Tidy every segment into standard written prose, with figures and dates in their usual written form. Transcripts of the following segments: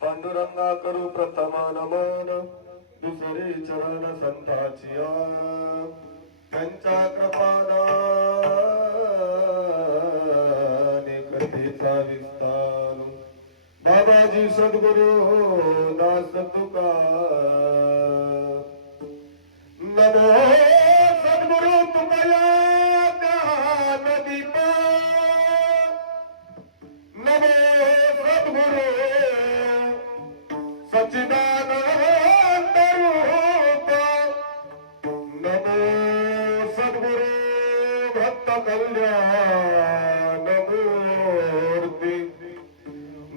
पांडुरंगा करू प्रथमा नमन दुसरे चरण संताचिया त्यांच्या कृपादाने कथेचा विस्तार बाबाजी सद्गुरु दास तुका नमो सद्गुरु तुमया ज्ञान दीपा नमो सद्गुरु सच्चिदानंद रूप नमो सद्गुरु भक्त कल्याण मूर्ति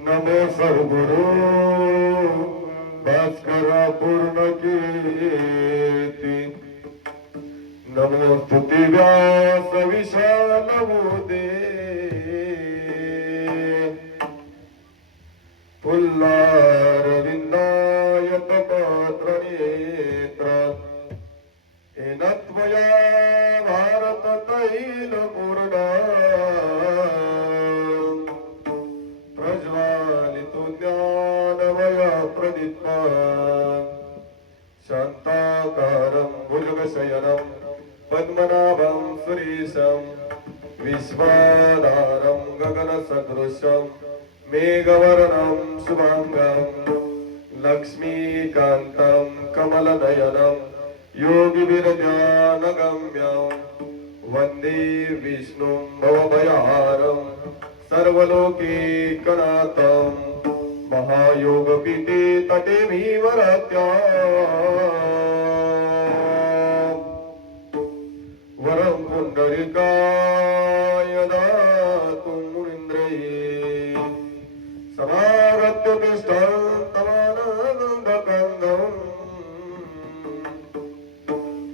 नमो सद्गुरु भास्कर पूर्ण कीर्ति नमो स्तुति व्यास विशाल मुदे पुल्लारविन्दायत पात्रनेत्र येन त्वया भारत तैलपूर्णा प्रज्वालितो ज्ञानमया प्रदीप्ता शान्ताकारं भुजगशयनं पद्मनाभं सुरेशं विश्वाधारं गगनसदृशं मेघवर्णं शुभांगं लक्ष्मीकान्तं कमलनयनं योगिविरध्यानगम्यं वन्दे विष्णुं भवभयहारं सर्वलोकैकनाथं महायोगपीठे तटे भीमरात्यां वरं पुण्डरीकाय दातुं मुनीन्द्रये समागत्य तिष्ठन्तमानन्दकन्दम्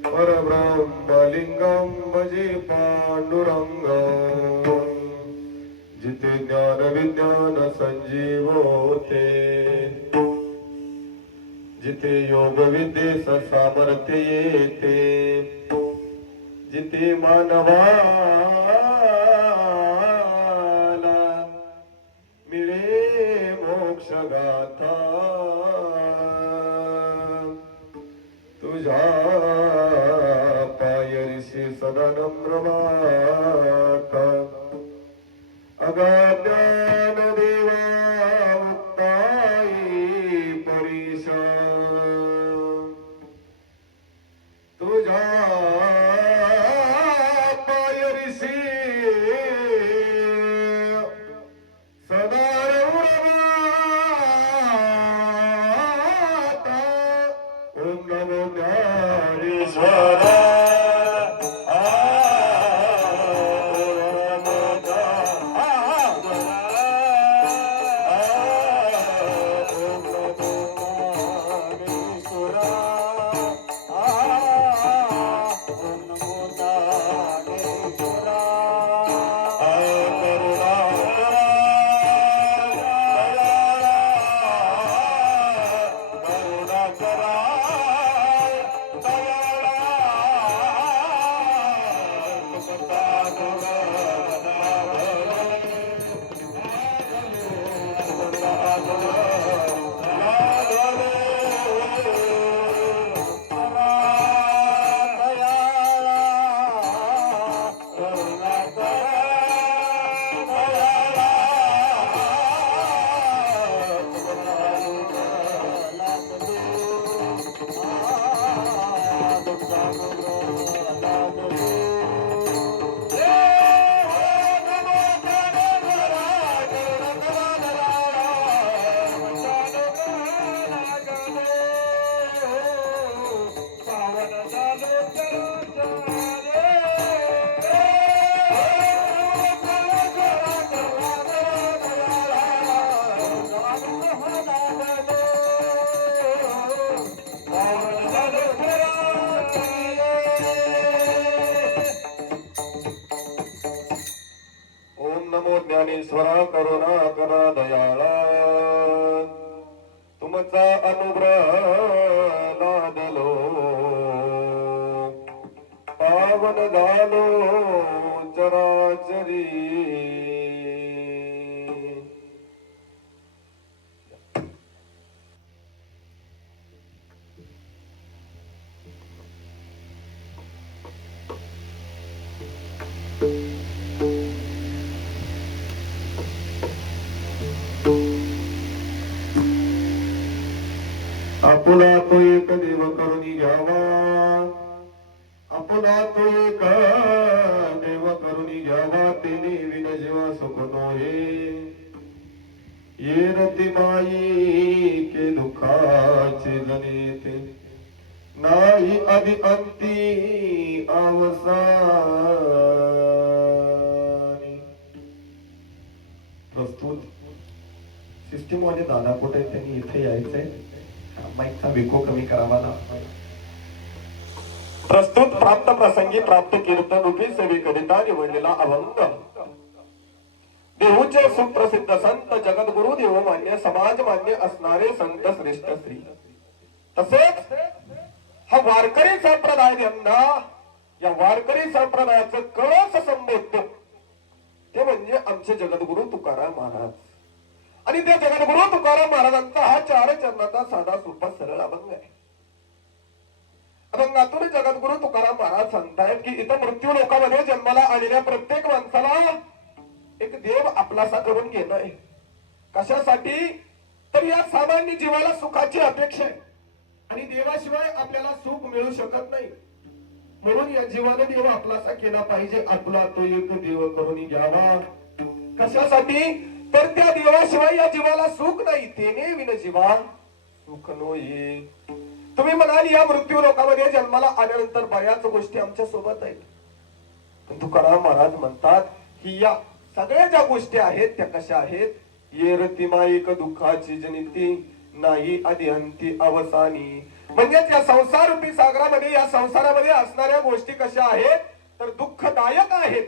परब्रह्मलिङ्गं भजे पाण्डुरङ्गम् जिते ज्ञान विज्ञान संजीवोते जिते योग विद्येस सामर्थ्य येते जिते मानवाला मिळे मोक्ष गाथा तुझ्या पायरीशी सदा नम्र माता अज्ञान देवा मुक्ताई परीशा तुझ्या पायरीशी सदा ओम नमो ज्ञानेश्वरा विश्वेश्वरा करुणा करा दयाळा तुमचा अनुग्रह लादलो पावन झालो चराचरी आपुला तो एक देव करुणी घ्यावा आपुला तो एक देव करुणी घ्यावा तेने विन जीवा सुख नोहे ये रती माई के दुःखाचे जनिते नाही आदि अंती अवसानी प्रस्तुत सिस्टीम वाले दादा कुठे त्यांनी इथे यायचंय माईकचा विको कमी करावा लागतो प्रस्तुत प्राप्त प्रसंगी प्राप्त कीर्तन रूपी सेवेकरिता निवडलेला अभंग देहूचे सुप्रसिद्ध संत जगद्गुरु देवमान्य समाज मान्य असणारे संत श्रेष्ठ श्री तसेच हा वारकरी संप्रदाय ज्यांना या वारकरी संप्रदायाचं कळस संबोधतो ते म्हणजे आमचे जगद्गुरु तुकाराम महाराज आणि त्या जगद्गुरु तुकाराम महाराजांचा हा 4 चरणाचा साधा सोपा सरळ अभंग आहे. अभंगातून जगद्गुरु तुकाराम महाराज सांगतायत की इथं मृत्यू लोकांमध्ये जन्माला आलेल्या प्रत्येक माणसाला एक देव आपलासा करून घेणं आहे. कशासाठी तर या सामान्य जीवाला सुखाची अपेक्षा आहे आणि देवाशिवाय आपल्याला सुख मिळू शकत नाही. म्हणून या जीवाने देव आपलासा केला पाहिजे. आपला तो एक देव करून घ्यावा. कशासाठी तर त्या देवाशिवाय या जीवाला सुख नाही. तेने विन जीवा सुख नोये. तुम्ही म्हणाल या मृत्यू लोकांमध्ये जन्माला आल्यानंतर बऱ्याच गोष्टी आमच्या सोबत आहेत. पण तुकाराम महाराज म्हणतात की या सगळ्या ज्या गोष्टी आहेत त्या कशा आहेत. ये रतिमाईक दुःखाची जनिती नाही आदि अंती अवसानी. म्हणजे त्या संसार रूपी सागरामध्ये या संसारामध्ये असणाऱ्या गोष्टी कशा आहेत तर दुःखदायक आहेत.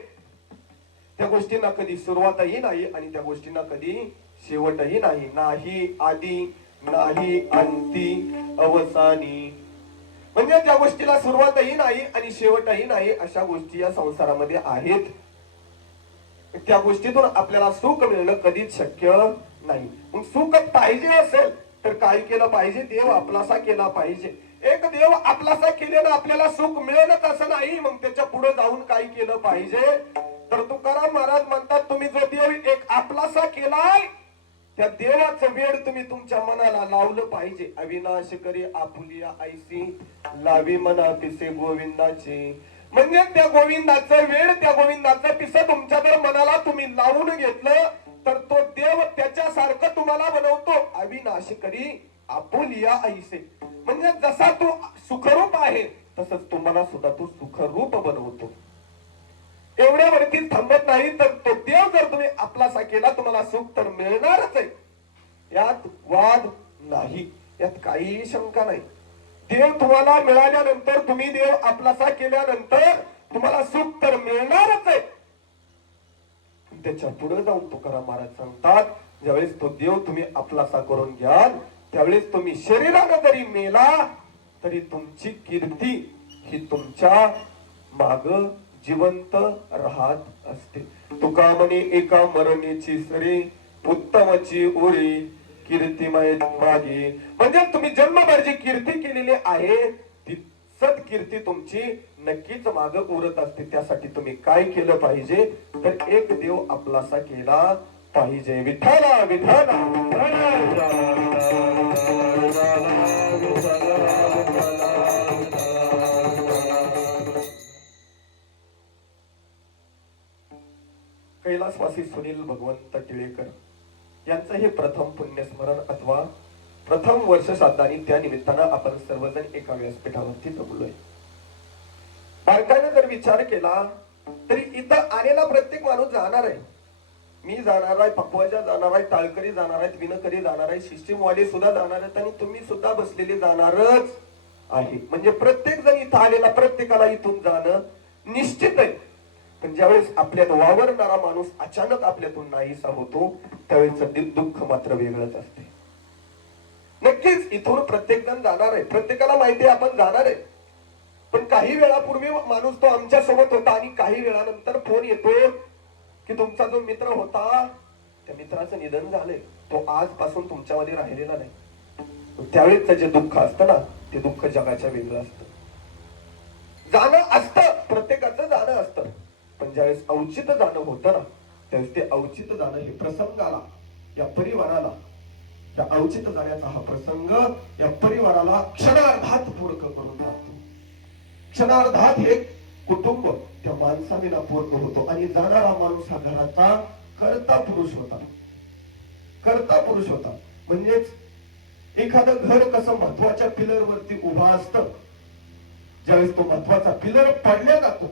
त्या गोष्टींना कधी सुरुवातही नाही आणि त्या गोष्टींना कधी शेवटही नाही. नाही आदी नाही अंती अवसानी. म्हणजे ज्या गोष्टीला सुरुवातही नाही आणि शेवटही नाही अशा गोष्टी या संसारामध्ये आहेत. त्या गोष्टीतून आपल्याला सुख मिळणं कधीच शक्य नाही. मग सुख पाहिजे असेल तर काय केलं पाहिजे. देव आपलासा केला पाहिजे. एक देव आपलासा केल्यानं आपल्याला सुख मिळेलच असं नाही. मग त्याच्या पुढे जाऊन काय केलं पाहिजे तर तुकाराम महाराज म्हणतात तुम्ही जो देव एक आपलासा केलाय त्या देवाचं वेळ तुम्ही तुमच्या मनाला लावलं पाहिजे. अविनाश करी आपुलिया ऐसी लावी मना पिसे गोविंदाचे. म्हणजे त्या गोविंदाचं वेळ त्या गोविंदाचं पिसं तुमच्या जर मनाला तुम्ही लावून घेतलं तर तो देव त्याच्यासारखं तुम्हाला बनवतो. अविनाश करी आपुलिया ऐसे. म्हणजे जसा तू सुखरूप आहे तसंच तुम्हाला सुद्धा तो सुखरूप बनवतो. एवढ्यावरती थांबत नाही तर तो देव जर तुम्ही आपलासा केला तुम्हाला सुख तर मिळणारच आहे. यात वाद नाही. यात काहीही शंका नाही. देव तुम्हाला मिळाल्यानंतर तुम्ही देव आपलासा केल्यानंतर तुम्हाला सुख तर मिळणारच आहे. त्याच्या पुढे जाऊन तुकाराम महाराज सांगतात ज्यावेळेस तो देव तुम्ही आपलासा करून घ्याल त्यावेळेस तुम्ही शरीराने जरी मेला तरी तुमची कीर्ती ही तुमच्या माग जिवंत राहत असते. तुका म्हणे एका मरणीची सरी उत्तमाची ओरी कीर्तिमय मागे. म्हणजे तुम्ही जन्मभर जी कीर्ती केलेली आहे ती सत्कीर्ती तुमची नक्कीच माग उरत असते. त्यासाठी तुम्ही काय केलं पाहिजे तर एक देव आपलासा केला पाहिजे. विठ्ठला विठ्ठला कैलासवासी सुनील भगवंत टिळेकर यांचं हे प्रथम पुण्यस्मरण अथवा प्रथम वर्ष श्राद्धानी त्या निमित्तानं आपण सर्वजण एका व्यासपीठावरती जमलोय. बारकाईने जर विचार केला तरी इथं आलेला प्रत्येक माणूस जाणार आहे. मी जाणार आहे, पक्वाजा जाणार आहे, टाळकरी जाणार आहेत, विनकरी जाणार आहे, सिस्टीमवाले सुद्धा जाणार आहेत आणि तुम्ही सुद्धा बसलेले जाणारच आहे. म्हणजे प्रत्येक जण इथं आलेला प्रत्येकाला इथून जाणं निश्चित आहे. पण ज्यावेळेस आपल्यात वावरणारा माणूस अचानक आपल्यातून नाहीसा होतो त्यावेळेच दुःख मात्र वेगळंच असते. नक्कीच इथून प्रत्येक जण जाणार आहे, प्रत्येकाला माहिती आहे आपण जाणार आहे. पण काही वेळापूर्वी माणूस तो आमच्या सोबत होता आणि काही वेळानंतर फोन येतो की तुमचा जो मित्र होता त्या मित्राचं निधन झालंय, तो आजपासून तुमच्यामध्ये राहिलेला नाही. त्यावेळेच जे दुःख असतं ना ते दुःख जगाच्या वेगळं असतं. जाणं असतं, प्रत्येकाचं जाणं असतं, पण ज्यावेळेस औचित्य जाणं होतं ना त्यावेळेस ते औचित्य जाणं हे प्रसंगाला, या परिवाराला, या औचित्य जाण्याचा हा प्रसंग या परिवाराला क्षणार्धात पूर्ण करून टाकतो. क्षणार्धात हे कुटुंब त्या माणसाविना पूर्ण होतो आणि जाणारा माणूस हा घराचा कर्ता पुरुष होता. कर्ता पुरुष होता म्हणजेच एखादं घर कसं महत्वाच्या पिलर वरती उभा असतं, ज्यावेळेस तो महत्वाचा पिलर पडल्या जातो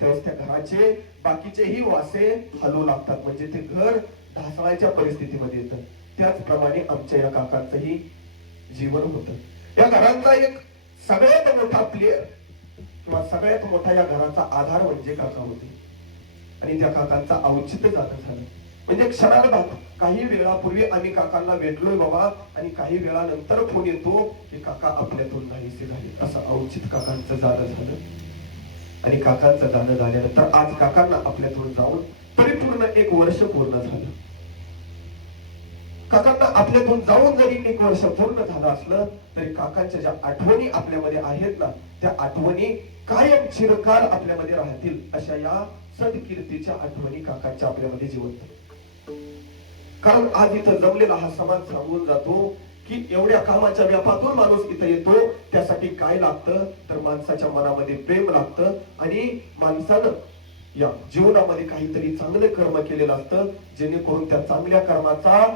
त्यावेळेस त्या घराचे बाकीचेही वासे हलू लागतात, म्हणजे ते घर ढासळायच्या परिस्थितीमध्ये येतं. त्याचप्रमाणे आमच्या या काकांचंही जीवन होतं. या घरांचा एक सगळ्यात मोठा प्लेयर किंवा सगळ्यात मोठा या घराचा आधार म्हणजे काका होते. आणि त्या काकांचा औचित्य जाणं झालं म्हणजे क्षणार्धात. काही वेळापूर्वी आम्ही काकांना भेटलोय बाबा आणि काही वेळानंतर फोन येतो की काका आपल्यातून नाहीसे झाले. असं औचित्य काकांचं जाणं झालं. आणि काकांचं जाणं झाल्यानंतर आज काकांना आपल्यातून जाऊन परिपूर्ण 1 वर्ष पूर्ण झालं. काकांना आपल्यातून जाऊन जरी 1 वर्ष पूर्ण झालं असलं तरी काकांच्या ज्या आठवणी आपल्यामध्ये आहेत ना त्या आठवणी कायम चिरकाल आपल्यामध्ये राहतील अशा या सदकीर्तीच्या आठवणी काकांच्या आपल्यामध्ये जिवंत. कारण आज इथं जमलेला हा समाज सांगून जातो की एवढ्या कामाच्या व्यापातून माणूस इथं येतो त्यासाठी काय लागतं तर माणसाच्या मनामध्ये प्रेम लागतं आणि माणसानं या जीवनामध्ये काहीतरी चांगले कर्म केलेलं असतं जेणेकरून त्या चांगल्या कर्माचा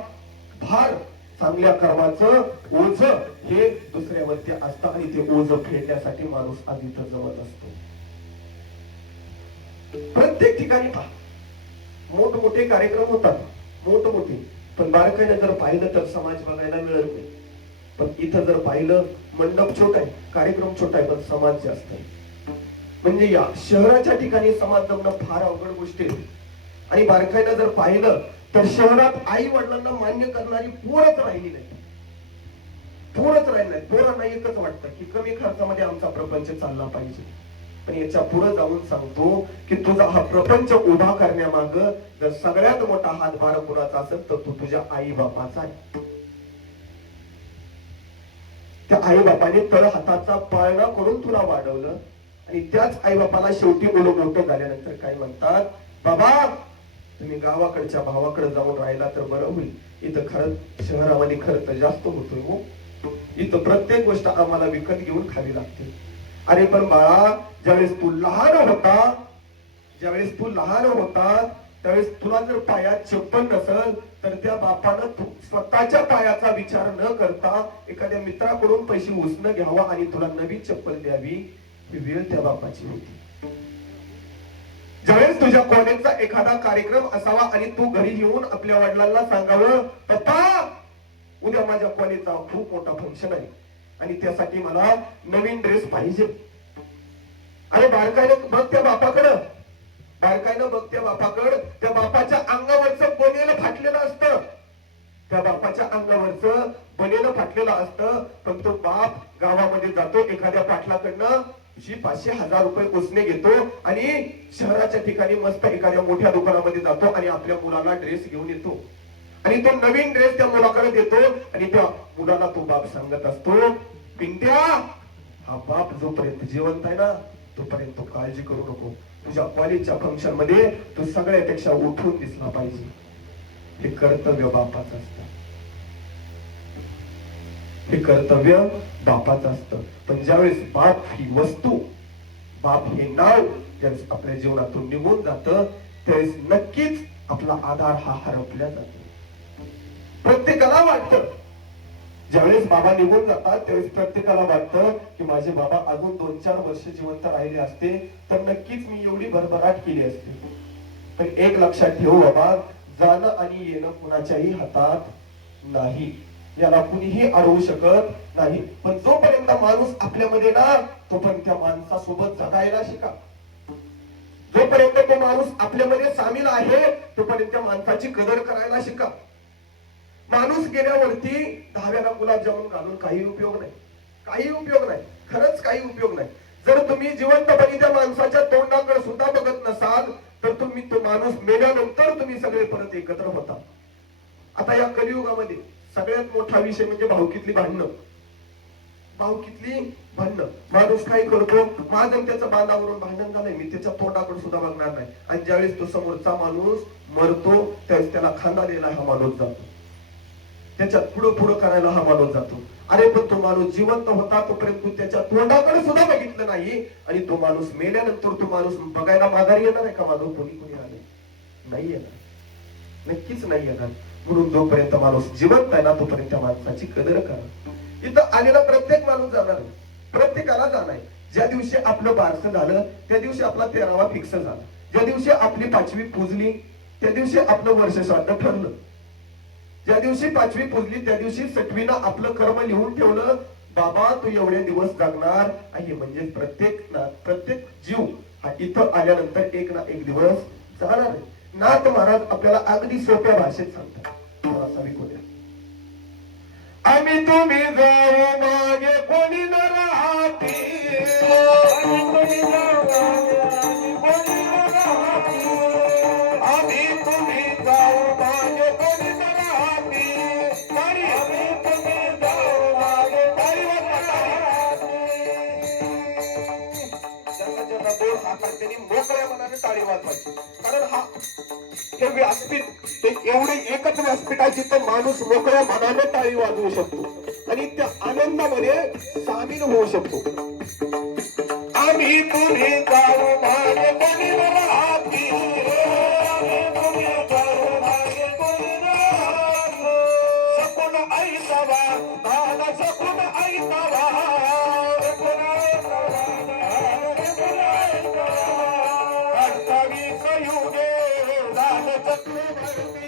भार, चांगल्या कर्माचं ओझ हे दुसऱ्यावरती असतं आणि ते ओझ फेडण्यासाठी माणूस आज इथं जमत असतो. प्रत्येक ठिकाणी पहा मोठमोठे कार्यक्रम होतात, मोठमोठे, पण बारकाईने जर पाहिलं तर समाज बघायला मिळत नाही. पण इथं जर पाहिलं मंडप छोटा आहे, कार्यक्रम छोटा आहे, पण समाज जास्त आहे. म्हणजे या शहराच्या ठिकाणी समाज जमणं फार अवघड गोष्ट आहे. आणि बारकाईने जर पाहिलं तर शहरात आई वडिलांना मान्य करणारी पोरच राहिली नाही, पोरच राहिली नाही. पोरांना एकच वाटतं की कमी खर्चामध्ये आमचा प्रपंच चालला पाहिजे. पण याच्या पुढे जाऊन सांगतो की तुझा हा प्रपंच उभा करण्यामाग जर सगळ्यात मोठा हातभार कुणाचा असेल तर तो तुझ्या आई बापाचा आहे. त्या आई बापाने तळ हाताचा पाळणा करून तुला वाढवलं आणि त्याच आई बापाला शेवटी मुलं मोठं झाल्यानंतर काय म्हणतात, बाबा तुम्ही गावाकडच्या भावाकडे जाऊन राहिला तर बरं होईल. इथं खरंच शहरामध्ये खर्च जास्त होतोय हो, इथं प्रत्येक गोष्ट आम्हाला विकत घेऊन खावी लागते. अरे पण बाळा ज्यावेळेस तू लहान होता, ज्यावेळेस तू लहान होता त्यावेळेस तुला जर पायात चप्पल नसल तर त्या बापानं स्वतःच्या पायाचा विचार न करता एखाद्या मित्राकडून पैसे उसनं घ्यावा आणि तुला नवी चप्पल द्यावी ही वेळ त्या बापाची होती. ज्यावेळेस तुझ्या कॉलेजचा एखादा कार्यक्रम असावा आणि तू घरी येऊन आपल्या वडिलांना सांगावं, पप्पा उद्या माझ्या कॉलेजचा खूप मोठा फंक्शन आहे आणि त्यासाठी मला नवीन ड्रेस पाहिजे. अरे बारकाईनं बघ त्या बापाकडं, बारकाईनं बघ त्या बापाकडं, त्या बापाच्या अंगावरचं बनेलं फाटलेलं असतं, त्या बापाच्या अंगावरचं बनेलं फाटलेलं असतं. पण तो बाप गावामध्ये जातो एखाद्या पाटलाकडनं 500-1000 रुपये उसने घेतो आणि शहराच्या ठिकाणी मस्त एखाद्या मोठ्या दुकानामध्ये जातो आणि आपल्या मुलाला ड्रेस घेऊन येतो आणि तो नवीन ड्रेस त्या मुलाकडे देतो आणि त्या मुलाला तो बाप सांगत असतो, पिंट्या हा बाप जोपर्यंत जिवंत आहे ना तोपर्यंत तो काळजी करू नको. तुझ्या कॉलेजच्या फंक्शन मध्ये तू सगळ्यापेक्षा उठून दिसला पाहिजे. हे कर्तव्य बापाचं असतं, हे कर्तव्य बापाचं असतं. पण ज्यावेळेस बाप ही वस्तू, बाप हे नाव ज्यावेळेस आपल्या जीवनातून निघून जातं त्यावेळेस नक्कीच आपला आधार हा हरपला जातो. प्रत्येकाला वाटतं ज्यावेळेस बाबा निघून जातात त्यावेळेस प्रत्येकाला वाटतं की माझे बाबा अजून 2-4 वर्ष जिवंत राहिले असते तर नक्कीच मी एवढी भरभराट केली असते. पण एक लक्षात ठेवू बाबा, जाणं आणि येणं कुणाच्याही हातात नाही, याला कुणीही अडवू शकत नाही. पण जोपर्यंत माणूस आपल्यामध्ये ना तोपर्यंत त्या माणसासोबत जगायला शिका. जोपर्यंत तो माणूस आपल्यामध्ये सामील आहे तोपर्यंत त्या माणसाची कदर करायला शिका. माणूस गेल्यावरती 10व्याला गुलाबजामुन घालून काही उपयोग नाही, काही उपयोग नाही, खरंच काही उपयोग नाही. जर तुम्ही जिवंतपणे त्या माणसाच्या तोंडाकडे सुद्धा बघत नसाल तर तुम्ही तो माणूस मेल्यानंतर तुम्ही सगळे परत एकत्र होता. आता या कलियुगामध्ये सगळ्यात मोठा विषय म्हणजे भावकीतली भांडणं. भावकीतली भांडणं. माणूस काय करतो, माझं त्याचं बांधावरून भांडण झालंय, मी त्याच्या तोंडाकडे सुद्धा बघणार नाही. आणि ज्यावेळेस तो समोरचा माणूस मरतो त्यावेळेस त्याला खांदा द्यायला हा माणूस जातो, त्याच्यात पुढं पुढं करायला हा माणूस जातो. अरे पण तो माणूस जिवंत होता तोपर्यंत तू त्याच्या तोंडाकडे सुद्धा बघितलं नाही, आणि तो माणूस मेल्यानंतर तो माणूस बघायला माघारी येणार आहे का? माझं कोणी आले नाही येणार, नक्कीच नाही येणार. म्हणून जोपर्यंत माणूस जिवंत आहे ना तोपर्यंत त्या माणसाची कदर करा. इथं आलेला प्रत्येक माणूस जाणार आहे, प्रत्येकाला जाणार आहे. ज्या दिवशी आपलं बारसं झालं त्या दिवशी आपला 13वा फिक्स झाला. ज्या दिवशी आपली 5वी पुजली त्या दिवशी आपलं वर्ष श्राद्ध ठरलं. ज्या दिवशी 5वी पुजली त्या दिवशी 6वीनं आपलं कर्म लिहून ठेवलं, बाबा तू एवढे दिवस जगणार आहे. म्हणजे प्रत्येक जीव हा इथं आल्यानंतर एक ना एक दिवस जाणार आहे. नाथ महाराज आपल्याला अगदी सोप्या भाषेत सांगतात. आम्ही तुम्ही जाऊ मागे कोणी न राहती, आम्ही तुम्ही जाऊ मागे कोणी न राहती, आम्ही तुम्ही जाऊ मागे कोणी न राहती. ज्यांना दोन हातात त्यांनी मोकळ्या मनाने टाळी वाजवायची. कारण हे व्यासपीठ ते एवढे एकच व्यासपीठ आहे जिथं माणूस मोकळ्या मनाने टाळी वाजवू शकतो आणि त्या आनंदामध्ये सामील होऊ शकतो. आम्ही तुम्ही जाऊ मागे कोणी न राहती, आम्ही तुम्ही जाऊ मागे कोणी न राहती. सकून ऐकावा दादा, सकून ऐकावा, सकून ऐकावा, सकून ऐकावा. अडतावी कयुगे दादा चक्र भरती,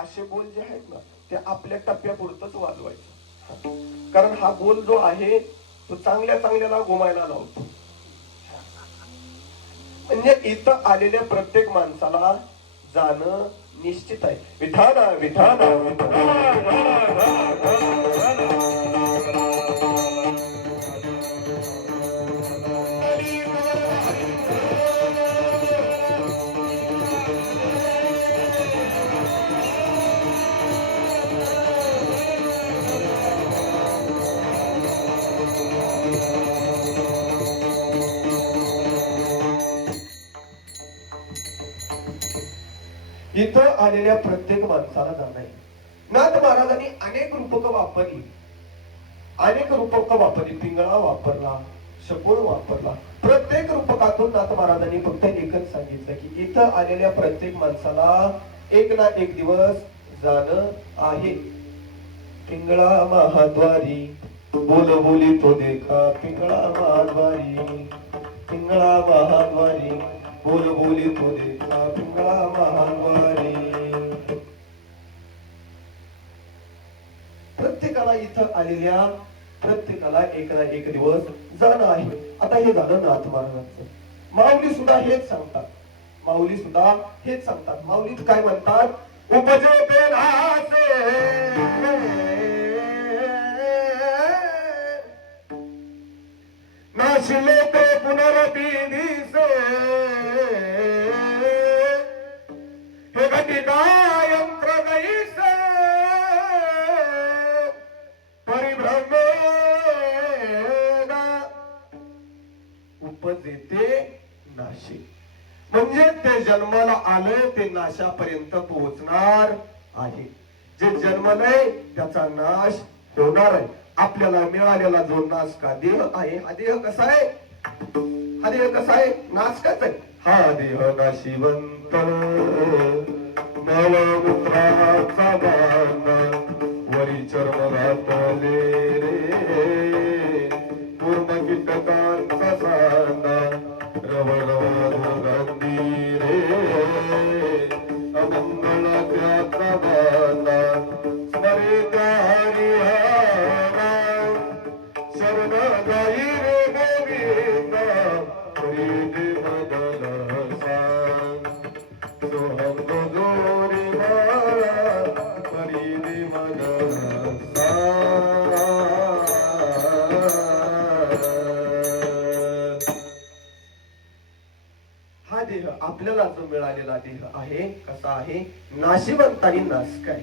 असे बोल जे आहेत ना ते आपल्या टप्प्यापुरतच वाजवायचं. कारण हा बोल जो आहे तो चांगल्या चांगल्याला घुमायला लावतो. म्हणजे इथं आलेल्या प्रत्येक माणसाला जाणं निश्चित आहे. विठाना विठाना इथं आलेल्या प्रत्येक माणसाला जाणार. नाथ महाराजांनी अनेक रूपक वापरली, अनेक रूपक वापरली. पिंगळा वापरला, शकूळ वापरला. प्रत्येक रूपकातून नाथ महाराजांनी फक्त एकच सांगितलं की इथं आलेल्या प्रत्येक माणसाला एक ना एक दिवस जाणं आहे. पिंगळा महाद्वारी बोल बोली तो देखा, पिंगळा महाद्वारी, पिंगळा महाद्वारी बोल बोली तो देखा, पिंगळा महाद्वारी. प्रत्येकाला इथं आलेल्या प्रत्येकाला एक ना एक दिवस जाणं आहे. आता हे झालं नाथ महाराजांचं. माऊली सुद्धा हेच सांगतात, माऊली सुद्धा हेच सांगतात. माऊलीत काय म्हणतात, उपजे ते राहते नाशिले ते पुनरती दिसे हे घटिका यंत्र जैसे परिभ्रमेगा उपजेते नाशी. म्हणजे ते जन्माला आले ते नाशापर्यंत पोहोचणार आहे. जे जन्मलंय त्याचा नाश होणार आहे. आपल्याला मिळालेला जो नाश का देह आहे, हा देह कसा आहे, हा देह कसा आहे, नाशकाच आहे. हा देह नाशिवंत मलमूत्राचा बांधा वरी चर्म घातले रे पूर्ण कीटकांचा सांदा रव रव दुर्गंधी रे अमंगळ त्याचा बांधा स्मरे हरिहरा शरण गाई रे गोविंदा हरी दे मदन सांग सोहम जोरी मारा हरी दे मदन सांग. हा देह आपल्याला जो मिळालेला देह आहे कसा आहे, नाशिवंत आणि नाशकाय.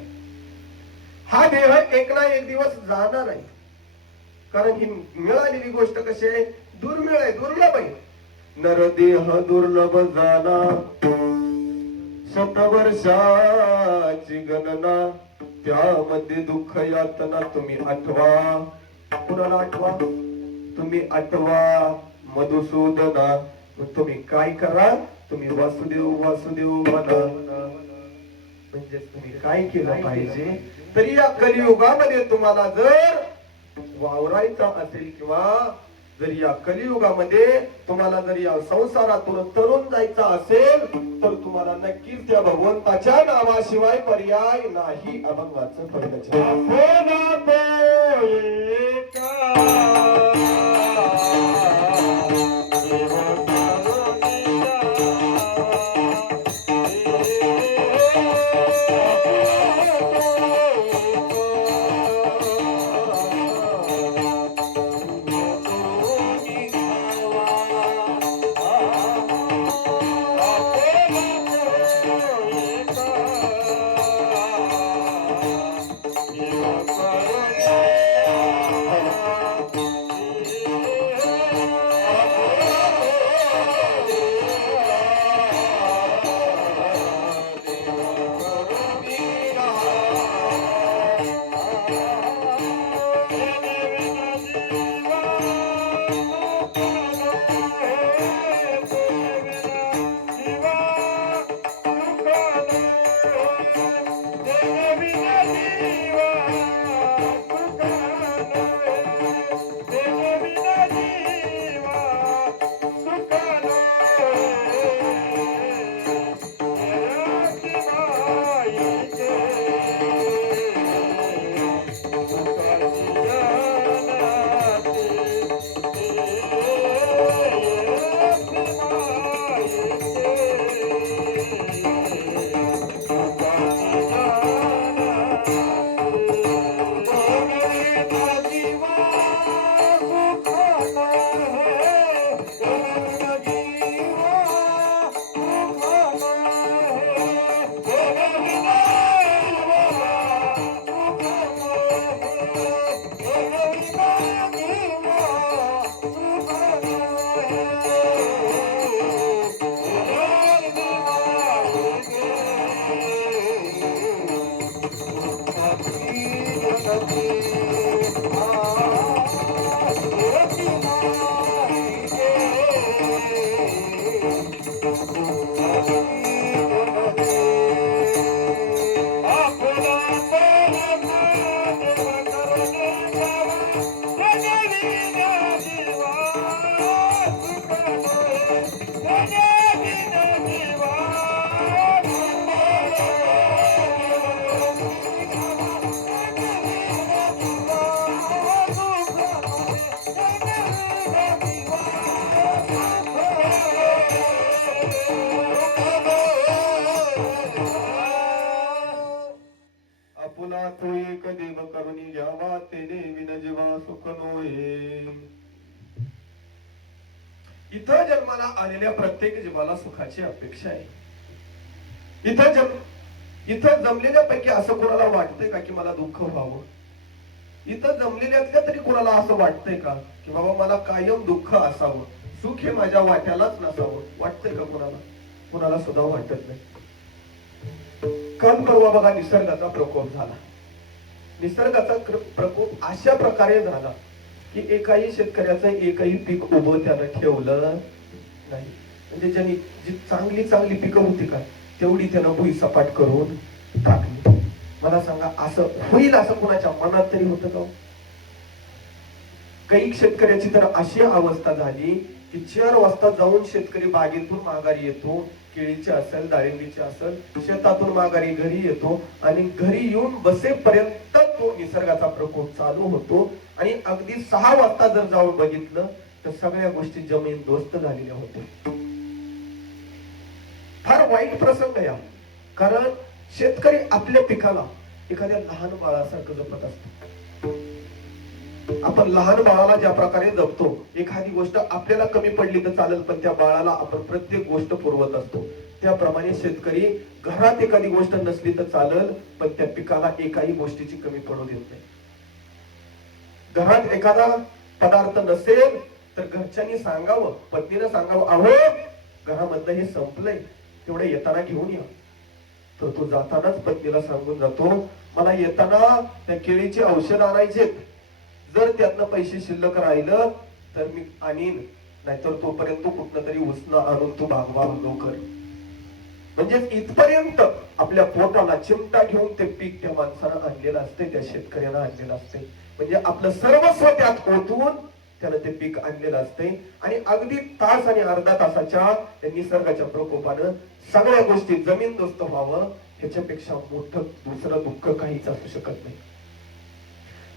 हा देह एक ना एक दिवस जाणार आहे. कारण ही मिळालेली गोष्ट कशी आहे, दुर्मिळ आहे, दुर्लभ आहे. नरदेह दुर्लभ झाला शतवर्षाची गणना त्यामध्ये दुःख यातना तुम्ही आठवा. कुणाला आठवा, तुम्ही आठवा मधुसूदना. तुम्ही काय करा, तुम्ही वासुदेव वासुदेव म्हणा. म्हणजे तुम्ही काय केलं पाहिजे, तरी या कलियुगामध्ये तुम्हाला जर वावरायचा असेल किंवा जर या कलियुगामध्ये तुम्हाला जर या संसारातून तरुण जायचा असेल तर तुम्हाला नक्कीच त्या भगवंताच्या नावाशिवाय पर्याय नाही. अभंगाचं पहिलं इथं जन्माला आलेल्या प्रत्येक जीवाला सुखाची अपेक्षा आहे. इथं जमलेल्यापैकी असं कोणाला वाटतंय का की मला दुःख व्हावं? इथं जमलेल्यातल्या तरी कोणाला असं वाटतंय का की बाबा मला कायम दुःख असावं, सुख हे माझ्या वाट्यालाच नसावं? वाटतंय का कोणाला? कोणाला सुद्धा वाटत नाही. काल परवा बघा निसर्गाचा प्रकोप झाला. निसर्गाचा प्रकोप अशा प्रकारे झाला की एकाही शेतकऱ्याचं एकही पीक उभं त्यानं ठेवलं नाही. म्हणजे ज्यांनी जी चांगली चांगली पिकं होती का तेवढी त्यानं भुई सपाट करून टाकली. मला सांगा, असं होईल असं कुणाच्या मनात तरी होतं का? काही शेतकऱ्याची तर अशी अवस्था झाली की 4 वाजता जाऊन शेतकरी बागेतून माघारी येतो, केळीचे असेल डाळिंबीचे असेल, शेतातून माघारी घरी येतो आणि घरी येऊन बसेपर्यंत तो निसर्गाचा प्रकोप चालू होतो. आणि अगदी 6 वाजता जर जाऊन बघितलं तर सगळ्या गोष्टी जमीनदोस्त झालेल्या होत्या. फार वाईट प्रसंग या. कारण शेतकरी आपल्या पिकाला एखाद्या लहान बाळासारखं जपत असतो. आपण लहान बाळाला ज्या प्रकारे जपतो, एखादी गोष्ट आपल्याला कमी पडली तर चालेल पण त्या बाळाला आपण प्रत्येक गोष्ट पुरवत असतो, त्याप्रमाणे शेतकरी घरात एखादी गोष्ट नसली तर चालेल पण त्या पिकाला एकाही गोष्टीची कमी पडू देत नाही. घरात एखादा पदार्थ नसेल तर घरच्यांनी सांगावं, पत्नीने सांगावं, अहो घरामधलं हे संपलंय, तेवढं येताना घेऊन या. तर तो जातानाच पत्नीला सांगून जातो, मला येताना त्या केळीचे औषध आणायचे, जर त्यातनं पैसे शिल्लक राहिलं तर मी आणीन, नाहीतर तोपर्यंत कुठनं तरी उसनं आणून तू भागवा लवकर. म्हणजे इथपर्यंत आपल्या पोटाला चिमटा घेऊन ते पीक त्या माणसानं आणलेलं असते, त्या शेतकऱ्यानं आणलेलं असते. म्हणजे आपलं सर्वस्व त्यात ओतून त्यानं ते पीक आणलेलं असते. आणि अगदी तास आणि अर्धा तासाच्या त्या निसर्गाच्या प्रकोपानं सगळ्या गोष्टी जमीनदोस्त व्हावं, ह्याच्यापेक्षा मोठं दुसरं दुःख काहीच असू शकत नाही.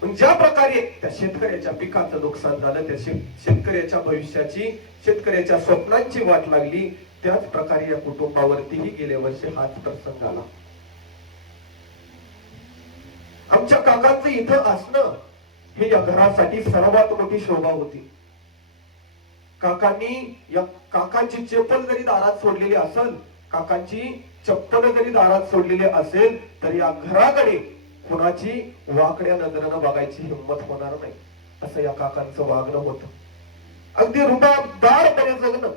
पण ज्या प्रकारे त्या शेतकऱ्याच्या पिकाचं नुकसान झालं, त्या शेतकऱ्याच्या भविष्याची, शेतकऱ्याच्या स्वप्नांची वाट लागली, त्याच प्रकारे या कुटुंबावरतीही गेल्या वर्षी हाच प्रसंग आला. आमच्या काकांचं इथं असणं हे या घरासाठी सर्वात मोठी शोभा होती. काकांची चप्पल जरी दारात सोडलेली असेल, काकांची चप्पल जरी दारात सोडलेली असेल तर या घराकडे कुणाची वाकड्या नजरेनं बघायची हिंमत होणार नाही, असं या काकांचं वागणं होतं. अगदी रुबाबदारपणे जगणं,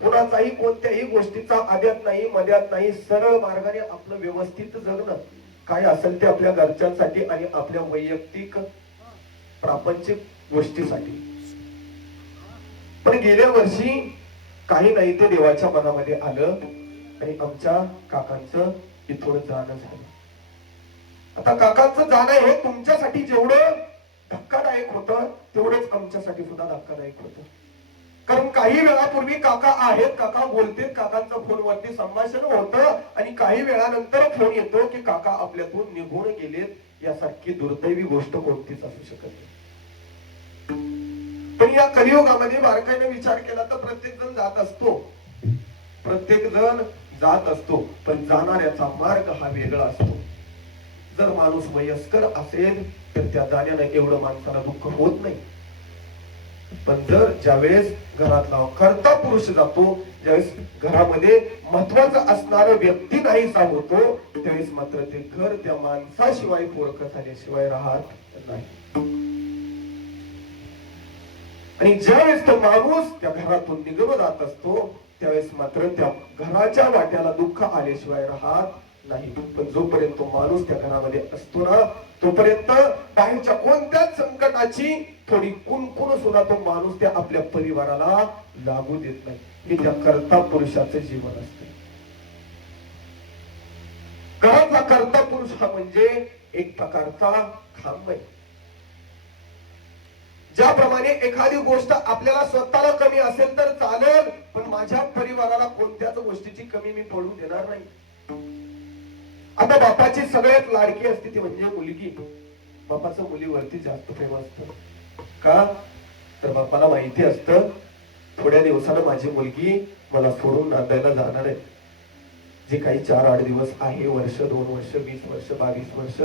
कुणाचाही कोणत्याही गोष्टीचा आद्यात नाही मध्यात नाही, सरळ मार्गाने आपलं व्यवस्थित जगणं, काय असेल ते आपल्या घरच्यांसाठी आणि आपल्या वैयक्तिक प्रापंचिक गोष्टीसाठी. पण गेल्या वर्षी काही नाही ते देवाच्या मनामध्ये आलं आणि आमच्या काकांचं इथून जाणं झालं. आता काकांचं जाणं हे तुमच्यासाठी जेवढं धक्कादायक होतं तेवढंच आमच्यासाठी सुद्धा धक्कादायक होतं. कारण काही वेळापूर्वी काका आहेत, काका बोलतील, काकांचं फोनवरती संभाषण होतं आणि काही वेळानंतर फोन येतो की काका आपल्यातून निघून गेलेत. यासारखी दुर्दैवी गोष्ट कोणतीच असू शकत नाही. पण या कलियुगामध्ये बारकाईने विचार केला तर प्रत्येक जण जात असतो, पण जाणाऱ्याचा मार्ग हा वेगळा असतो. जर माणूस वयस्कर असेल तर त्या जाण्यानं एवढं माणसाला दुःख होत नाही. पण जर ज्यावेळेस घरातला कर्ता पुरुष जातो, ज्यावेळेस घरामध्ये महत्वाचा असणारा व्यक्ती नाहीसा होतो, त्यावेळेस मात्र ते घर त्या माणसाशिवाय पोरक झाल्याशिवाय राहत नाही. आणि ज्यावेळेस तो माणूस त्या घरातून निघून जात असतो त्यावेळेस मात्र त्या घराच्या वाट्याला दुःख आल्याशिवाय राहत नाही. पण जोपर्यंत तो माणूस त्या घरामध्ये असतो ना, तोपर्यंत बाहेरच्या कोणत्याच संकटाची थोडी कुणकुण सुद्धा तो माणूस त्या आपल्या परिवाराला लागू देत नाही. हे त्या कर्ता पुरुषाचं जीवन असते. घराचा कर्ता पुरुष हा म्हणजे एक प्रकारचा खांब आहे. ज्याप्रमाणे एखादी गोष्ट आपल्याला स्वतःला कमी असेल तर चालेल, पण माझ्या परिवाराला कोणत्याच गोष्टीची कमी मी पडू देणार नाही. आता बापाची सगळ्यात लाडकी असते ती म्हणजे मुलगी. बापाचं मुलीवरती जास्त प्रेम असतं. का तर बापाला माहिती असतं थोड्या दिवसानं माझी मुलगी मला सोडून नांदायला जाणार आहे. जे काही 4-8 दिवस आहे, वर्ष, 2 वर्ष, 20 वर्ष, 22 वर्ष,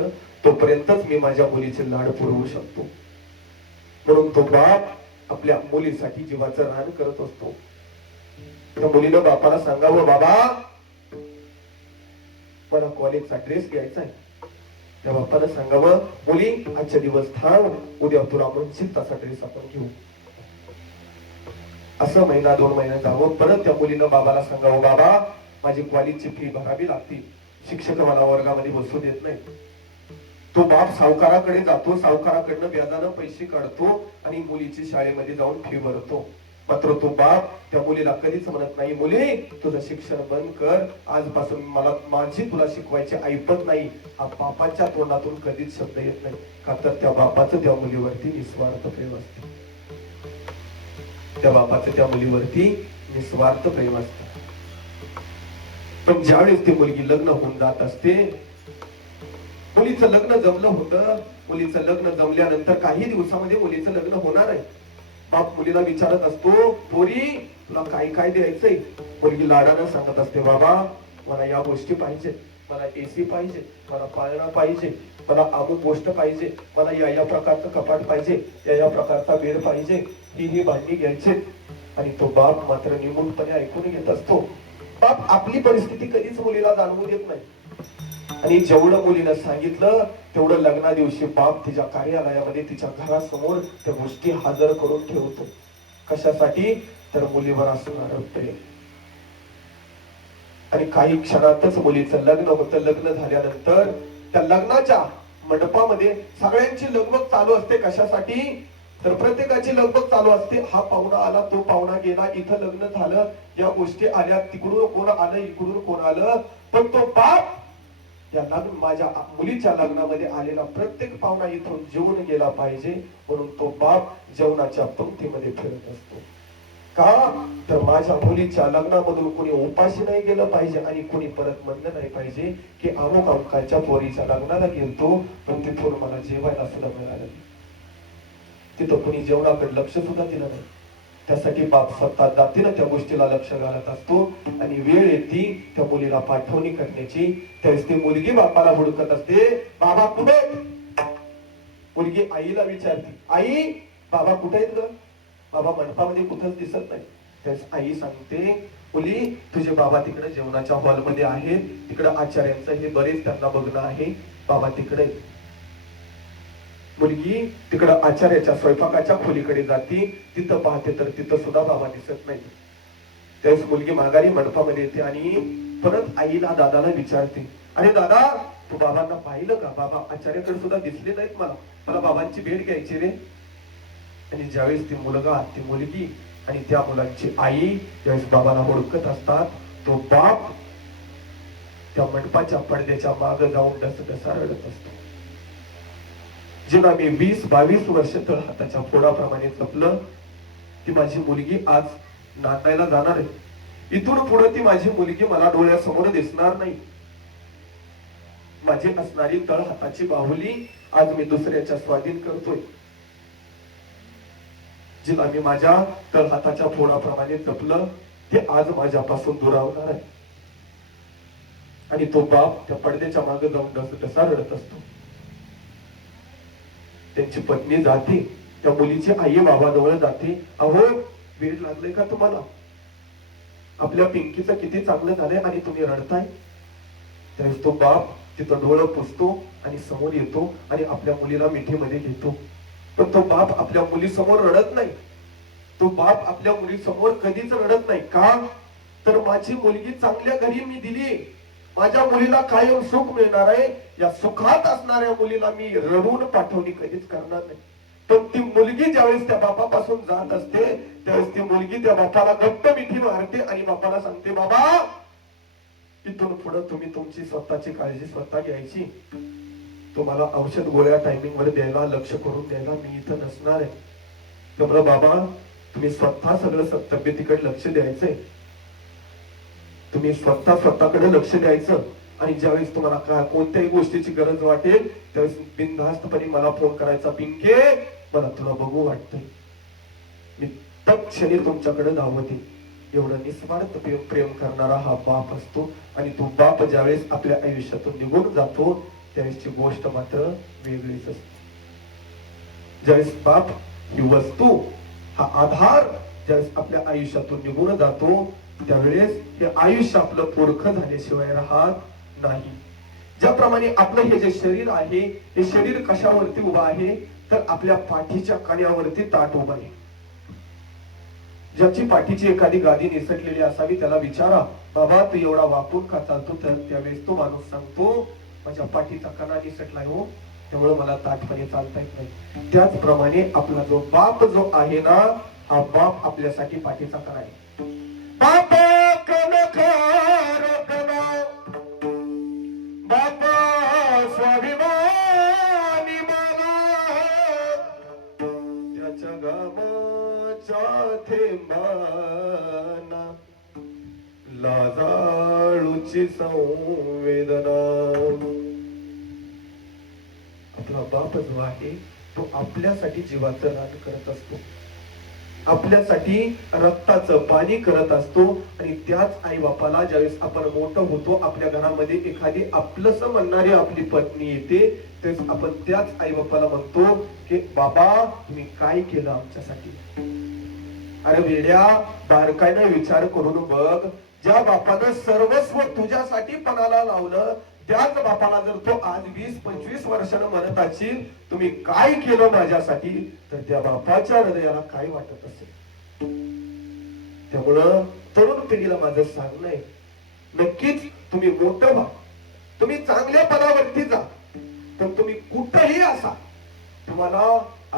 तोपर्यंतच मी माझ्या मुलीचे लाड पुरवू शकतो. म्हणून तो बाप आपल्या मुलीसाठी जीवाचं रान करत असतो. त्या मुलीनं बापाला सांगावं, बाबा मला कॉलेजचा ड्रेस घ्यायचा आहे. त्या बापाला सांगावं, मुली आजच्या दिवस थांब, उद्या तुला म्हणशील तसा ड्रेस आपण घेऊ. असं महिना 2 महिने जाऊन परत त्या मुलीनं बाबाला सांगावं, बाबा माझी कॉलेजची फी भरावी लागते, शिक्षक मला वर्गामध्ये बसू देत नाही. तो बाप सावकाराकडे जातो, सावकाराकडनं व्याजानं पैसे काढतो आणि मुलीची शाळेमध्ये जाऊन फी भरतो. मात्र तो बाप त्या मुलीला कधीच म्हणत नाही, मुली तुझं शिक्षण बंद कर, आजपासून मला माझी तुला शिकवायची ऐपत नाही. हा बापाच्या तोंडातून कधीच शब्द येत नाही. का तर त्या बापाचं त्या मुलीवरती निस्वार्थ प्रेम असते. त्या बापाचं त्या मुलीवरती निस्वार्थ प्रेम असते. पण ज्यावेळेस ती मुलगी लग्न होऊन जात असते, मुलीचं लग्न जमलं होतं. मुलीचं लग्न जमल्यानंतर काही दिवसामध्ये मुलीचं लग्न होणार आहे. बाप मुलीला विचारत असतो, पोरी तुला काय काय द्यायचंय? मुलगी लाडानं सांगत असते, बाबा मला या गोष्टी पाहिजे, मला एसी पाहिजे, मला पाळणा पाहिजे, मला अमुक गोष्ट पाहिजे, मला या प्रकारचं कपाट पाहिजे, या प्रकारचा बेड पाहिजे, ही भांडी घ्यायचे. आणि तो बाप मात्र निमूटपणे ऐकून घेत असतो. बाप आपली परिस्थिती कधीच मुलीला जाणवू देत नाही. आणि जेवढं मुलीनं सांगितलं तेवढं लग्ना दिवशी बाप तिच्या कार्यालयामध्ये तिच्या घरासमोर त्या गोष्टी हजर करून ठेवतो. कशासाठी? तर मुलीवर असणार प्रेम. आणि काही क्षणातच मुलीचं लग्न होतं. लग्न झाल्यानंतर त्या लग्नाच्या मंडपामध्ये सगळ्यांची लगबग चालू असते. कशासाठी? तर प्रत्येकाची लगबग चालू असते. हा पाहुणा आला, तो पाहुणा गेला, इथं लग्न झालं, या गोष्टी आल्या, तिकडून कोण आलं, इकडून कोण आलं. पण तो बाप या लग्न माझ्या मुलीच्या लग्नामध्ये आलेला प्रत्येक पाहुणा इथून जेवून गेला पाहिजे म्हणून तो बाप जेवणाच्या पंक्तीमध्ये फिरत असतो. का? तर माझ्या मुलीच्या लग्नामधून कोणी उपाशी नाही गेलं पाहिजे आणि कोणी परत म्हणलं नाही पाहिजे की अमुक अमुकाच्या पोरीच्या लग्नाला गेलतो पण तिथून मला जेवायला सुद्धा मिळालं. तिथं कोणी जेवणाकडे लक्ष सुद्धा दिलं नाही. त्यासाठी बाप स्वतः जातीनं त्या गोष्टीला लक्ष घालत असतो. आणि वेळ येते त्या मुलीला पाठवणी करण्याची. त्यावेळेस ती मुलगी बापाला हुडकत असते, बाबा कुठे? मुलगी आईला विचारते, आई बाबा कुठे आहेत ग? बाबा मंडपामध्ये कुठंच दिसत नाही. त्यावेळेस आई सांगते, मुली तुझे बाबा तिकडे जेवणाच्या हॉलमध्ये आहेत, तिकडे आचार्यांचं हे बरेच त्यांना बघणं आहे, बाबा तिकडे. मुलगी तिकडं आचार्याच्या स्वयंपाकाच्या खोलीकडे जाते. तिथं पाहते तर तिथं सुद्धा बाबा दिसत नाही. त्यावेळेस मुलगी माघारी मंडपामध्ये येते आणि परत आईला दादाला विचारते, अरे दादा तू बाबांना पाहिलं का? बाबा आचार्याकडे सुद्धा दिसले नाहीत, मला बाबांची भेट घ्यायची रे. आणि ज्यावेळेस ती मुलगा, ती मुलगी आणि त्या मुलांची आई ज्यावेळेस बाबाला ओळखत असतात, तो बाप त्या मंडपाच्या पडद्याच्या मागे जाऊन डसडसा रडत असतो. जेव्हा मी 20-22 वर्ष तळ हाताच्या फोडाप्रमाणे जपलं, ती माझी मुलगी आज नांदायला जाणार आहे. इथून पुढे ती माझी मुलगी मला डोळ्यासमोर दिसणार नाही. माझी असणारी तळ हाताची बाहुली आज मी दुसऱ्याच्या स्वाधीन करतोय. जिला मी माझ्या तळ हाताच्या फोडाप्रमाणे जपलं ते आज माझ्यापासून दुरावणार आहे. आणि तो बाप त्या पडद्याच्या मागे जाऊन डसडसा रडत असतो. त्यांची पत्नी जाते, त्या मुलीची आई बाबाजवळ जाते, अहो वेळ लागलाय का तुम्हाला? आपल्या पिंकीचं किती चांगलं झालंय आणि तुम्ही रडताय. त्यावेळेस तो बाप तिथं डोळं पुसतो आणि समोर येतो आणि आपल्या मुलीला मिठीमध्ये घेतो. पण तो बाप आपल्या मुलीसमोर रडत नाही. तो बाप आपल्या मुलीसमोर कधीच रडत नाही. का? तर माझी मुलगी चांगल्या घरी मी दिली, माझ्या मुलीला कायम सुख मिळणार आहे. या सुखात असणाऱ्या मुलीला मी रडून पाठवणी कधीच करणार नाही. पण ती मुलगी ज्यावेळेस त्या बापापासून जात असते त्यावेळेस ती मुलगी त्या बापाला घट्ट मिठी मारते आणि बापाला सांगते, बाबा इथून पुढे तुम्ही तुमची स्वतःची काळजी स्वतः घ्यायची. तुम्हाला औषध गोळ्या टायमिंग वर द्यायला, लक्ष करून द्यायला मी इथं नसणार आहे. तर बाबा तुम्ही स्वतः सगळं तब्येतीकडे लक्ष द्यायचंय. तुम्ही स्वतःकडे लक्ष द्यायचं. आणि ज्यावेळेस तुम्हाला कोणत्याही गोष्टीची गरज वाटेल त्यावेळेस बिनधास्तपणे मला फोन करायचा, पिंके मला तुला बघू वाटतंय, मी तत्क्षणी तुमच्याकडे धावते. एवढं निस्वार्थ प्रेम करणारा हा बाप असतो. आणि तो बाप ज्यावेळेस आपल्या आयुष्यातून निघून जातो त्यावेळेसची गोष्ट मात्र वेगळीच असते. ज्यावेळेस बाप ही वस्तू हा आधार ज्यावेळेस आपल्या आयुष्यातून निघून जातो त्यावेळेस हे आयुष्य आपलं पोरखं झाल्याशिवाय राहत नाही. ज्याप्रमाणे आपलं हे जे शरीर आहे हे शरीर कशावरती उभं आहे तर आपल्या पाठीच्या कण्यावरती ताट उभं आहे. ज्याची पाठीची एखादी गादी निसटलेली असावी त्याला विचारा, बाबा तू एवढा वाकून का चालतो? तर त्यावेळेस तो माणूस सांगतो, माझ्या पाठीचा कणा निसटलाय हो, त्यामुळे मला ताटपणे चालता येत नाही. त्याचप्रमाणे आपला जो बाप जो आहे ना, हा बाप आपल्यासाठी पाठीचा कणा आहे. बाप कणखार कणा, बाप स्वाभिमानी मला, त्याच्या गामाच्या थेंबाना लाजाळूची संवेदना. आपला बाप जो आहे तो आपल्यासाठी जीवाचं रान करत असतो, आपल्यासाठी रक्ताचं पाणी करत असतो. आणि त्याच आई बापाला ज्यावेळेस आपण मोठं होतो, आपल्या घरामध्ये एखादी आपलंस म्हणणारी आपली पत्नी येते, तेच आपण त्याच आई बापाला म्हणतो की बाबा तुम्ही काय केलं आमच्यासाठी? अरे वेड्या, बारकाईनं विचार करून बघ, ज्या बापानं सर्वस्व तुझ्यासाठी पणाला लावलं, त्याच बापाला जर तो आज 20-25 वर्षानं म्हणत असेल तुम्ही काय केलं माझ्यासाठी, तर त्या बापाच्या हृदयाला काय वाटत असेल? त्यामुळं तरुण पिढीला माझं सांगणं आहे, नक्कीच तुम्ही मोठं व्हा, तुम्ही चांगल्या पदावरती जा, पण तुम्ही कुठंही असा, तुम्हाला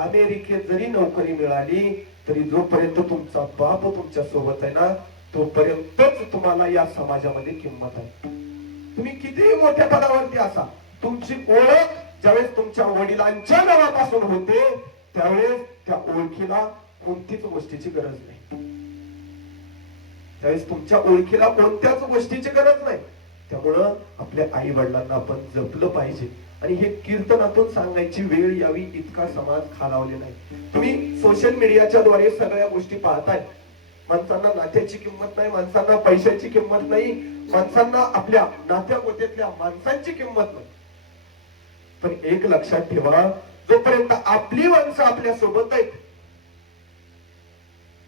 अमेरिकेत जरी नोकरी मिळाली तरी जोपर्यंत तुमचा बाप तुमच्या सोबत आहे ना, तोपर्यंतच तुम्हाला या समाजामध्ये किंमत आहे. तुम्ही कितीही मोठ्या पदावरती असा, तुमची ओळख ज्यावेळेस तुमच्या वडिलांच्या नावापासून होते त्यावेळेस त्या ओळखीला कोणतीच गोष्टीची गरज नाही. त्यावेळेस तुमच्या ओळखीला कोणत्याच गोष्टीची गरज नाही. त्यामुळं आपल्या आई वडिलांना आपण जपलं पाहिजे. आणि हे कीर्तनातून सांगायची वेळ यावी इतका समाज खालावले नाही. तुम्ही सोशल मीडियाच्या द्वारे सगळ्या गोष्टी पाहताय. माणसांना नात्याची किंमत नाही, माणसांना पैशाची किंमत नाही, माणसांना आपल्या नात्या गोत्यातल्या माणसांची किंमत नाही. पण एक लक्षात ठेवा, जोपर्यंत आपली माणसं आपल्या सोबत आहेत,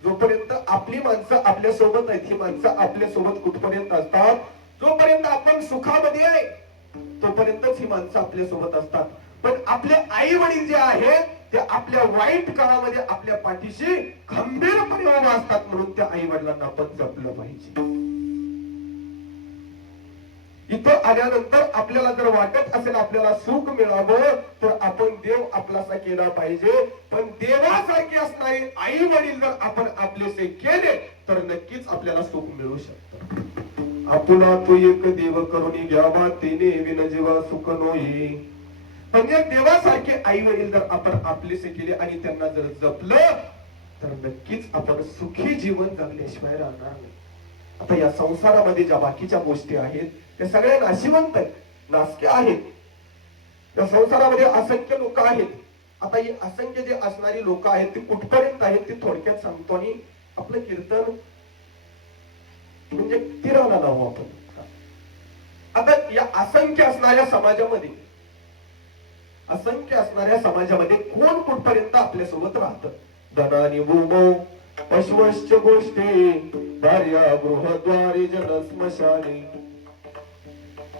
जोपर्यंत आपली माणसं आपल्या सोबत आहेत, ही माणसं आपल्या सोबत कुठपर्यंत असतात? जोपर्यंत आपण सुखामध्ये आहे तोपर्यंतच ही माणसं आपल्या सोबत असतात. पण आपले आई वडील जे आहेत ते आपल्या वाईट काळामध्ये आपल्या पाठीशी खंबीरपणे उभे असतात. म्हणून त्या आई वडिलांना आपण जपलं पाहिजे. इथं आल्यानंतर आपल्याला जर वाटत असेल आपल्याला सुख मिळावं तर आपण देव आपलासा केला पाहिजे. पण देवासारखे असणारे आई वडील जर आपण आपलेसे केले तर नक्कीच आपल्याला सुख मिळू शकतं. आपुला तो एक देव करून घ्यावा, तेने विन जीवा सुख नोई. म्हणजे देवासारखे आई वडील जर आपण आपलेसे केले आणि त्यांना जर जपलं तर नक्कीच आपण सुखी जीवन जगल्याशिवाय राहणार नाही. आता या संसारामध्ये ज्या बाकीच्या गोष्टी आहेत त्या सगळ्या नाशिवंत आहेत, नासक्या आहेत. त्या संसारामध्ये असंख्य लोक आहेत. आता ही असंख्य जे असणारी लोक आहेत ती कुठपर्यंत आहेत ते थोडक्यात सांगतो आणि आपलं कीर्तन म्हणजे तिराला लावू आपण. आता या असंख्य असणाऱ्या समाजामध्ये, असंख्य असणाऱ्या समाजामध्ये कोण कुठपर्यंत आपल्यासोबत राहतं? धनानी भूमो पशवश्च गोष्टी दार्या गृहद्वारे जनस्मशानी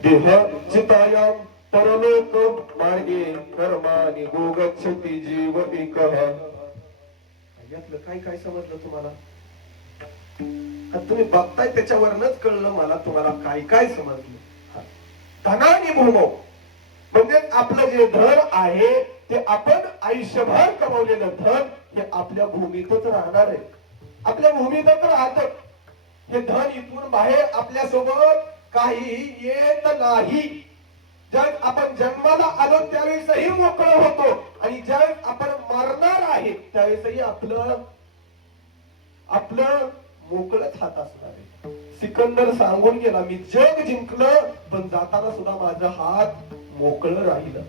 देह चितायाम परलोक मार्गे कर्मानी गोगच्छति जीव एकः. यातलं काय काय समजलं तुम्हाला? तुम्ही बघताय त्याच्यावरच कळलं मला तुम्हाला काय काय समजलं. धनानी भूमो म्हणजे आपलं जे धन आहे ते आपण आयुष्यभर कमवलेलं धन हे आपल्या भूमीतच राहणार आहे, आपल्या भूमीतच राहत. हे धन इथून बाहेर आपल्या सोबत काही येत नाही. ज्यावेळेस आपण जन्माला आलो त्यावेळेसही मोकळं होतो आणि ज्यावेळेस आपण मरणार आहे त्यावेळेसही आपलं मोकळच हात असणार आहे. सिकंदर सांगून गेला, मी जग जिंकलं पण जाताना सुद्धा माझं हात मोकळं राहिलं.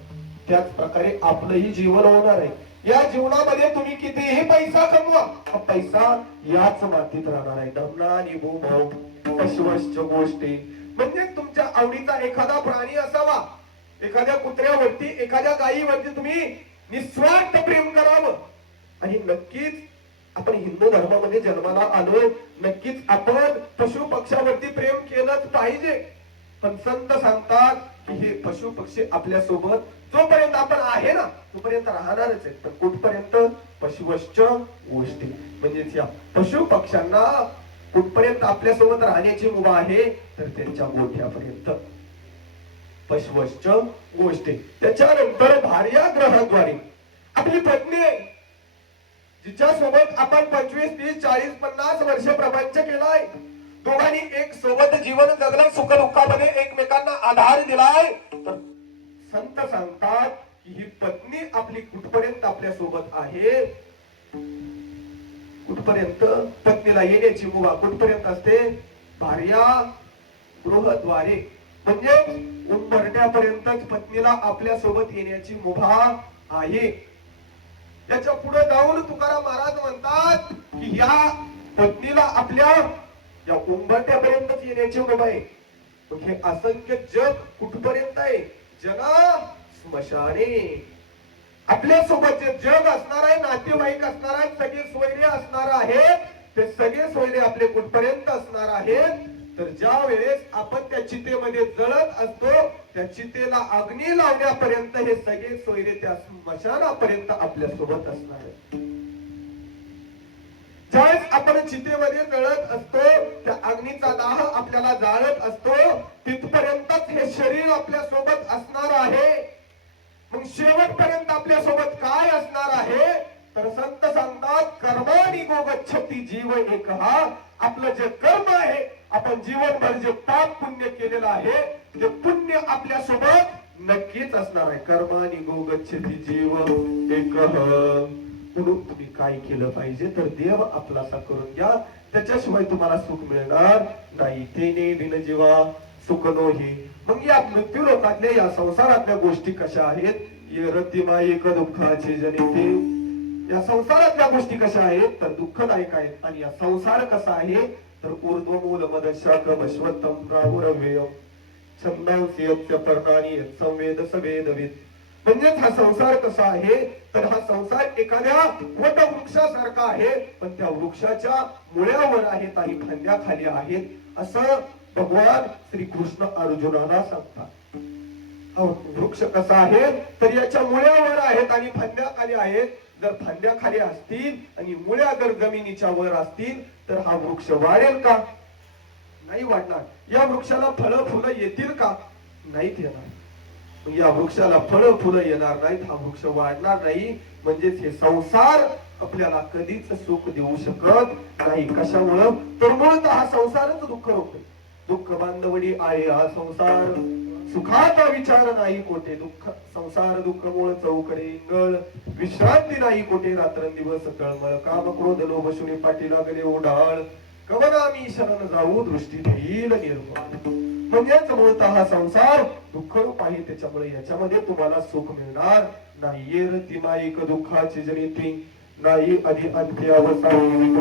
त्याच प्रकारे आपलंही जीवन होणार आहे. या जीवनामध्ये तुम्ही कितीही पैसा कमवा, हा पैसा याच मातीत राहणार आहे. धनानी भूमो पशवश्च गोष्टी म्हणजे तुमच्या आवडीचा एखादा प्राणी असावा, एखाद्या कुत्र्यावरती, एखाद्या गायीवरती तुम्ही निस्वार्थ प्रेम करावं आणि नक्कीच आपण हिंदू धर्मामध्ये जन्माला आलोय, नक्कीच आपण पशु पक्ष्यावरती प्रेम केलंच पाहिजे. पण संत सांगतात की हे पशु पक्षी आपल्या सोबत जोपर्यंत आपण आहे ना तोपर्यंत राहणारच आहेत. पण कुठपर्यंत? पशुवश्च गोष्टी, म्हणजेच या पशु पक्ष्यांना कुठपर्यंत आपल्या सोबत राहण्याची मुभा आहे, तर त्यांच्या गोठ्यापर्यंत. पशुवश्च गोष्टी. त्याच्यानंतर भार्या ग्रहाद्वारे आपली पत्नी आहे, जिच्या सोबत आपण 25, 30, 40, 50 वर्ष प्रपंच केलाय. दोघांनी एक सोबत जीवन जगलं, सुख दुःखामध्ये एकमेकांना आधार दिलाय. तर संत सांगतात की ही पत्नी आपली कुठपर्यंत आपल्या सोबत आहे, कुठपर्यंत पत्नीला येण्याची मुभा कुठपर्यंत असते? भार्या गृहद्वारे, म्हणजे उंबरठ्यापर्यंतच पत्नीला आपल्या सोबत येण्याची मुभा आहे. याच्या पुढे जाऊन तुकाराम महाराज म्हणतात की या पत्नीला आपल्या या उंबरठ्यापर्यंतच येण्याची मुभा आहे. मग हे असंख्य जग कुठपर्यंत आहे? जना स्मशाने. आपल्या सोबत जे जग असणार आहे, नातेवाईक असणार आहेत, सगळे सोयरे असणार आहेत, ते सगळे सोयरे आपले कुठपर्यंत असणार आहेत? तर ज्या वेळेस आपण त्या चितेमध्ये जळत असतो, त्या चितेला अग्नी लावण्यापर्यंत हे सगळे सोयरे त्या स्मशानापर्यंत आपल्या सोबत असणार आहेत. ज्यावेळेस आपण चितेमध्ये जळत असतो, त्या अग्नीचा दाह आपल्याला जाळत असतो, तिथपर्यंतच हे शरीर आपल्या सोबत असणार आहे. मग शेवटपर्यंत आपल्या सोबत काय असणार आहे? तर संत सांगतात कर्मानी गोगच्छति जीव एक. हा आपलं जे कर्म आहे, आपण जीवनभर जे पाप पुण्य केलेलं आहे, ते पुण्य आपल्या सोबत नक्कीच असणार आहे. कर्मानी गोगच्छति जीव एक. म्हणून तुम्ही काय केलं पाहिजे? तर देव आपलासा करून घ्या, त्याच्याशिवाय तुम्हाला सुख मिळणार नाही. तेने बिन जीवा सुख नोही. मग या मृत्यू लोकातल्या या संसारातल्या गोष्टी कशा आहेत? ये रतिमा एक दुःखाचे जनिते. या संसारातल्या गोष्टी कशा आहेत? तर दुःखदायक आहेत. आणि या संसार कसा आहे? तर ऊर्ध्वमूल मदशाकम अश्वत्थम प्राहुरव्ययम छंदांसी यस्य पर्णानी संवेद सवेदविद. म्हणजेच हा संसार कसा आहे? तर हा संसार एखाद्या वटवृक्षासारखा आहे, पण त्या वृक्षाच्या मुळ्यावर आहेत आणि फांद्याखाली आहेत, असं भगवान श्रीकृष्ण अर्जुनाला सांगतात. हा वृक्ष कसा आहे? तर याच्या मुळ्यावर आहेत आणि फांद्याखाली आहेत. जर फांद्या खाली असतील आणि मुळ्या जर जमिनीच्या वर असतील तर हा वृक्ष वाढेल का? नाही वाढणार. या वृक्षाला फळं फुलं येतील का? नाहीत येणार. या वृक्षाला फळं फुलं येणार नाहीत, हा वृक्ष वाढणार नाही. म्हणजेच हे संसार आपल्याला कधीच सुख देऊ शकत नाही. कशामुळं? तर मूळतः हा संसारच दुःख रोखतो. दुःख बांधवडी आहे हा संसार, सुखाचा विचार नाही कोठे. दुःख संसार दुःख मूळ चौकडे इंगळ, विश्रांती नाही कोठे रात्रंदिवस तळमळ. काम क्रोध लोभ शुनी पाठी लागले ओढाळ, कवना मी शरण जाऊ दृष्टी देईल निर्मळ. म्हणजेच मूळतः हा संसार दुःख रूप आहे, त्याच्यामुळे याच्यामध्ये तुम्हाला सुख मिळणार नाही. ये रतिमा एक दुःखाची जनिती नाही, आधी अंत्यावसानी